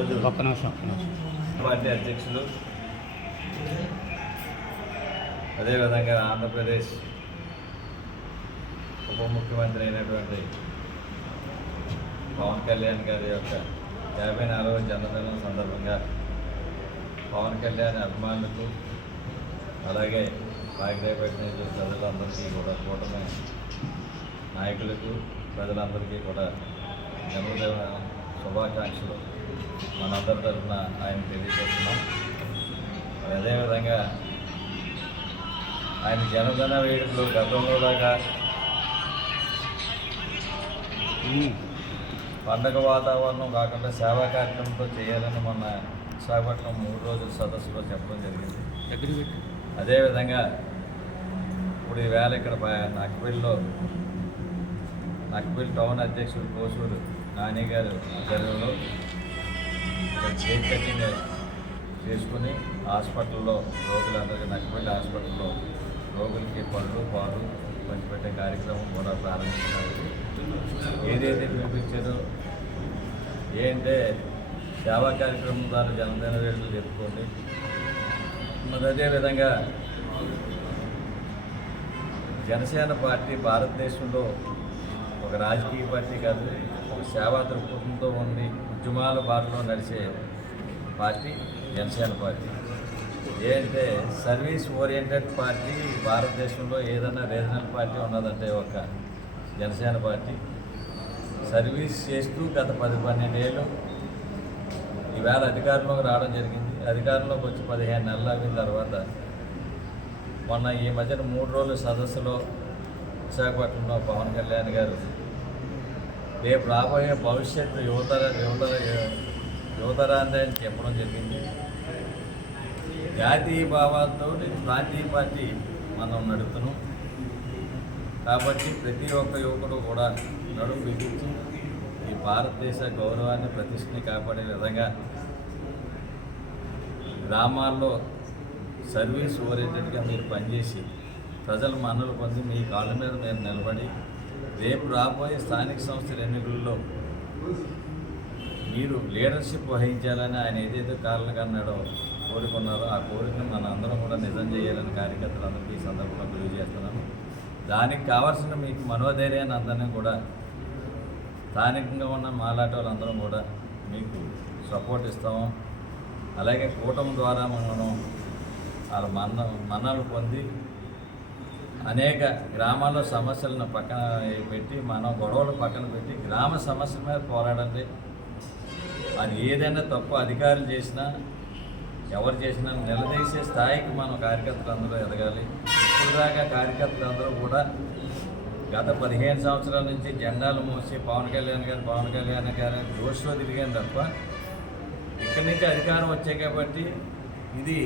ఈరోజు ఒక్క నిమిషం. పార్టీ అధ్యక్షులు. అదేవిధంగా ఆంధ్రప్రదేశ్ ఉప ముఖ్యమంత్రి అయినటువంటి పవన్ కళ్యాణ్ గారి యొక్క యాభై నాలుగవ జన్మదినం సందర్భంగా పవన్ కళ్యాణ్ అభిమానులకు అలాగే పాకిరేపేట ప్రజలందరికీ కూడా కూటమి నాయకులకు ప్రజలందరికీ కూడా జన్మదిన శుభాకాంక్షలు. మనందరి తరఫున ఆయన తెలియజేస్తున్నాం. మరి అదేవిధంగా ఆయన జనధన వేడుకలు గతంలో దాకా. పండగ వాతావరణం కాకుండా సేవా కార్యక్రమంతో చేయాలని మొన్న విశాఖపట్నం మూడు రోజుల సదస్సులో చెప్పడం జరిగింది. అదేవిధంగా ఇప్పుడు ఈవేళ ఇక్కడ నక్కపల్లిలో నక్కపల్లి టౌన్ అధ్యక్షుడు కోసూరు నాని గారు ఆధ్వర్యంలో ఇక్కడ చేసుకుని హాస్పిటల్లో రోగులందరికీ నక్కపల్లి హాస్పిటల్లో రోగులకి పళ్ళు పాలు పంచిపెట్టే కార్యక్రమం కూడా ప్రారంభించారు. ఏదైతే పిలిపించారో ఏంటంటే సేవా కార్యక్రమం ద్వారా జనదన రేట్లు చెప్పుకోండి. మరి అదేవిధంగా జనసేన పార్టీ భారతదేశంలో ఒక రాజకీయ పార్టీ కాదు సేవా దృక్పథంతో ఉండి ఉద్యమాల బాటలో నడిచే పార్టీ జనసేన పార్టీ. ఏంటంటే సర్వీస్ ఓరియంటెడ్ పార్టీ భారతదేశంలో ఏదైనా రీజనల్ పార్టీ ఉన్నదంటే ఒక జనసేన పార్టీ. సర్వీస్ చేస్తూ గత పది పన్నెండేళ్ళు ఈవేళ అధికారంలోకి రావడం జరిగింది. అధికారంలోకి వచ్చి పదిహేను నెలలు అయిన తర్వాత మొన్న ఈ మధ్యన మూడు రోజుల సదస్సులో విశాఖపట్నంలో పవన్ కళ్యాణ్ గారు రేపు రాబోయే భవిష్యత్తు యువతర యువత యువతరాన్ని అని చెప్పడం జరిగింది. జాతీయ భావాలతో ప్రాంతీయ పార్టీ మనం నడుపుతున్నాం. కాబట్టి ప్రతి ఒక్క యువకుడు కూడా నడుము బిగించి ఈ భారతదేశ గౌరవాన్ని ప్రతిష్టని కాపాడే విధంగా గ్రామాల్లో సర్వీస్ ఓరియంటెడ్గా మీరు పనిచేసి ప్రజల మన్నలు పొంది మీ కాళ్ళ మీద మీరు నిలబడి రేపు రాబోయే స్థానిక సంస్థల ఎన్నికల్లో మీరు లీడర్షిప్ వహించాలని ఆయన ఏదైతే కారణకన్నాడో కోరుకున్నారో ఆ కోరికను మన అందరం కూడా నిజం చేయాలని కార్యకర్తలందరికీ ఈ సందర్భంగా తెలియజేస్తున్నాను. దానికి కావాల్సిన మీకు మనోధైర్యాన్ని అందరినీ కూడా స్థానికంగా ఉన్న మాలాట వాళ్ళందరం కూడా మీకు సపోర్ట్ ఇస్తాము. అలాగే కూటమి ద్వారా మనం వాళ్ళ మన్న మన్నలు పొంది అనేక గ్రామాల్లో సమస్యలను పక్కన పెట్టి మనం గొడవలు పక్కన పెట్టి గ్రామ సమస్యల మీద పోరాడండి. అది ఏదైనా తప్పు అధికారులు చేసినా ఎవరు చేసినా నిలదీసే స్థాయికి మనం కార్యకర్తలందరూ ఎదగాలి. ఇప్పుడు దాకా కార్యకర్తలందరూ కూడా గత పదిహేను సంవత్సరాల నుంచి జెండాలు మోసి పవన్ కళ్యాణ్ గారు పవన్ కళ్యాణ్ గారు జోష్లో తిరిగాను తప్ప ఇక్కడి నుంచి అధికారం వచ్చాయి కాబట్టి ఇది